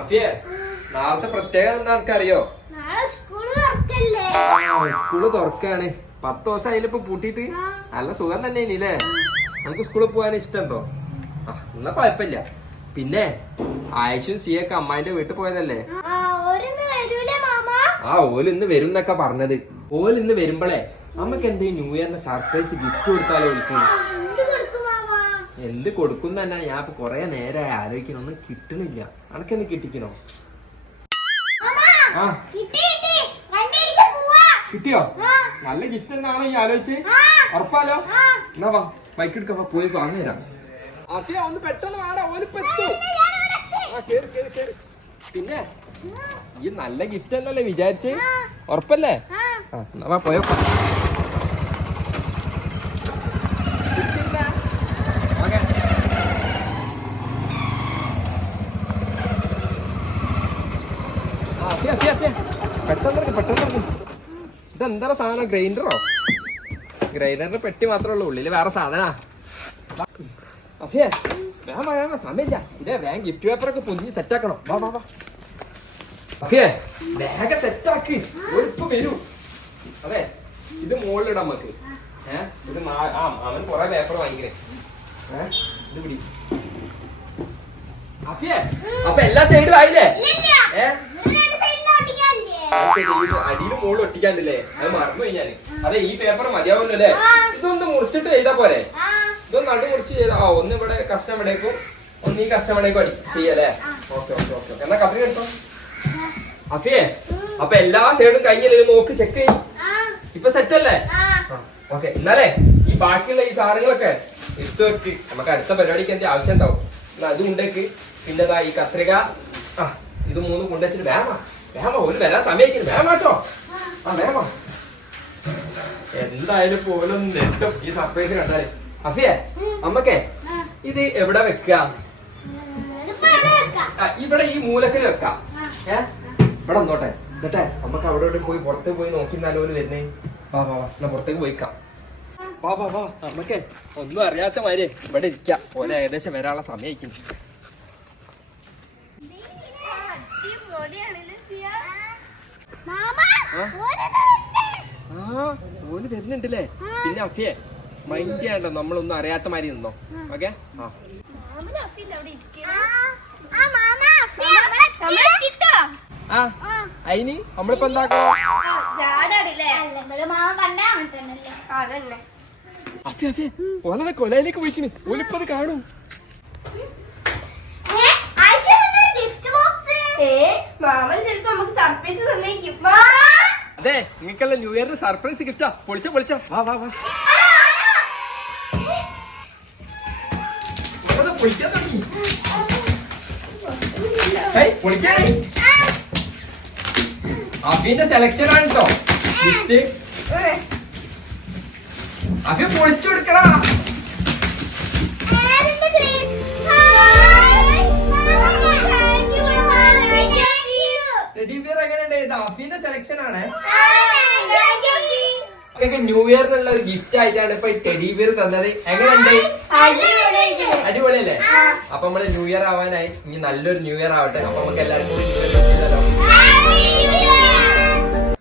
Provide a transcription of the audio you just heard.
അഫിയെ നാളത്തെ പ്രത്യേകത എന്താ എനിക്കറിയോ നാളെ സ്കൂൾ തുറക്കാണ്. പത്ത് ദിവസം അതിലിപ്പോ പൂട്ടിട്ട് നല്ല സുഖം തന്നെ ഇല്ലേ നമുക്ക് സ്കൂളിൽ പോകാൻ ഇഷ്ടമുണ്ടോ? ആ എന്നാ കുഴപ്പമില്ല. പിന്നെ ആയിഷും സിയൊക്കെ അമ്മായിന്റെ വീട്ടിൽ പോയതല്ലേ? ആ ഓൽ ഇന്ന് വരും എന്നൊക്കെ പറഞ്ഞത്. ഓൽ ഇന്ന് വരുമ്പോഴേ നമുക്ക് എന്തെങ്കിലും ന്യൂ ഇയറിന്റെ സർപ്രൈസ് ഗിഫ്റ്റ് കൊടുത്താലോ വിളിക്കും എന്ത് കൊടുക്കും തന്നെ ഞാൻ ഇപ്പൊ കൊറേ നേരമായി ആലോചിക്കണം ഒന്നും കിട്ടണില്ല. അനക്കെന്ന് കിട്ടിക്കണോ? ആ. കിട്ടിയോ? നല്ല ഗിഫ്റ്റ് എന്നാണോ ഈ ആലോചിച്ച്? ഉറപ്പാലോ? എന്നാ വാ ബൈക്ക് എടുക്കാ പോയി വാങ്ങി തരാം ഒന്ന് പെട്ടെന്ന് വാടാ ഓനിപ്പോ പെട്ടു. പിന്നെ? ഈ നല്ല ഗിഫ്റ്റ് അല്ലല്ലേ വിചാരിച്ച്? ഉറപ്പല്ലേ? ആ. എന്നാ വാ പോയോ? പെട്ടെന്ന് പെട്ടെന്ന് ഇതെന്താ സാധനം? ഗ്രൈൻഡറോ? ഗ്രൈൻഡറിന്റെ പെട്ടി മാത്രമേ ഉള്ളൂ. ഉള്ളിൽ വേറെ സാധനാ. അഫിയെ വേഗം വേഗം സമയമില്ല. ഇതേ വേഗം ഗിഫ്റ്റ് പേപ്പർ ഒക്കെ പൊതിഞ്ഞ് സെറ്റ് ആക്കണം. വാ വാ വാ. അഫിയെ വേഗം സെറ്റ് ആക്ക്. ഒരിപ്പം വരൂ. അതെ ഇത് മുകളിലിടാം നമുക്ക്. ഇത് ആ അവൻ കൊറേ പേപ്പർ വാങ്ങിക്കണേ. ഏ ഇത് പിടി. അഫിയെ അപ്പൊ എല്ലാ സൈഡും ആയില്ലേ? ഇല്ല അടിയിലും മുകളിൽ ഒട്ടിക്കാണ്ടില്ലേ? അത് മറന്നു കഴിഞ്ഞാൽ അതെ ഈ പേപ്പർ മതിയാവുമല്ലോ അല്ലേ? ഇതൊന്ന് മുറിച്ചിട്ട് ചെയ്താ പോരെ. ഇതൊന്ന് നടു മുറിച്ച് ചെയ്താ ആ ഒന്ന് ഇവിടെ ഇവിടേക്കും ഒന്ന് ഈ ഇവിടേക്കും അടി ചെയ്യല്ലേ? ഓക്കെ ഓക്കെ ഓക്കെ എന്നാ കഫി എടുത്തോ? അഫിയെ അപ്പൊ എല്ലാ സൈഡും കഴിഞ്ഞില്ലേ? നോക്ക് ചെക്ക് ചെയ്യും. ഇപ്പൊ സെറ്റ് അല്ലേ? ഓക്കെ. എന്നാലേ ഈ ബാക്കിയുള്ള ഈ സാധനങ്ങളൊക്കെ എടുത്തു വെക്ക്. നമുക്ക് അടുത്ത പരിപാടിക്ക് എന്തെങ്കിലും ആവശ്യം ഉണ്ടാവും. എന്നാ അതും ഉണ്ടേക്ക് പിന്നെ ഈ കത്രിക. ആ ഇത് മൂന്ന് കൊണ്ടുവച്ചിട്ട് വേമ വേമ ഒരു വരാൻ സമയത്തിന് വേമ കേട്ടോ. ആ. വേമ എന്തായാലും പോലും നെട്ടും ഈ സർപ്രൈസ് കണ്ടാലേ. അഫിയെ അമ്മക്കേ ഇത് എവിടെ വെക്ക? ഇവിടെ ഈ മൂലക്കൽ വെക്കാം. ഏ? ഇവിടെ വന്നോട്ടെ. എന്നിട്ടെ നമുക്ക് അവിടെ ഇവിടെ പോയി പുറത്ത് പോയി നോക്കി നല്ലപോലെ വരുന്നേ. വാ വാ വാ. എന്നാ പുറത്തേക്ക് പോയിക്കാം. വാ വാ വാ. നമുക്കേ ഒന്നും അറിയാത്ത മാതിരി ഇവിടെ ഇരിക്കാം. പോലെ ഏകദേശം വരാനുള്ള സമയമായിരിക്കും ഓൽ വരുന്നുണ്ടല്ലേ? പിന്നെ അഫിയെ മൈൻഡ് ചെയ്യണ്ടോ നമ്മളൊന്നും അറിയാത്ത മാതിരി നിന്നോ. ഓക്കെ? ആ. ആ, ആ മാമ അഫിയ നമ്മളെ എത്തിട്ടോ ആ അയിന് നമ്മളിപ്പോ എന്താക്കോ? അഫി അഫി ഓലതെ കൊലയിലേക്ക് പോയിക്കണ്. ഓലിപ്പത് കാണും ഏ, ആയിഷ, ഇതെന്താ gift box? മാമന് ചിലപ്പോ നമുക്ക് സർപ്രൈസ് തന്നേക്കും അതെ നിങ്ങൾക്കുള്ള ന്യൂ ഇയറിന് സർപ്രൈസ് ഗിഫ്റ്റാ പൊളിച്ച പൊളിച്ച. വാ വാ വാ. പൊളിക്കാൻ തുടങ്ങി. അഭിന്റെ സെലക്ഷൻ ആണ് കേട്ടോ അഭി പൊളിച്ചു കൊടുക്കടാ അഫിന്റെ സെലക്ഷൻ ആണ്. നിങ്ങൾക്ക് ന്യൂ ഇയറിനുള്ള ഒരു ഗിഫ്റ്റ് ആയിട്ടാണ് ഇപ്പൊ ടെഡി ബിയർ തന്നത്. എങ്ങനെയുണ്ട്? അടിപൊളിയല്ലേ? അപ്പൊ നമ്മൾ ന്യൂ ഇയർ ആവാനായി ഇനി നല്ലൊരു ന്യൂ ഇയർ ആവട്ടെ. അപ്പൊ നമുക്ക് എല്ലാവർക്കും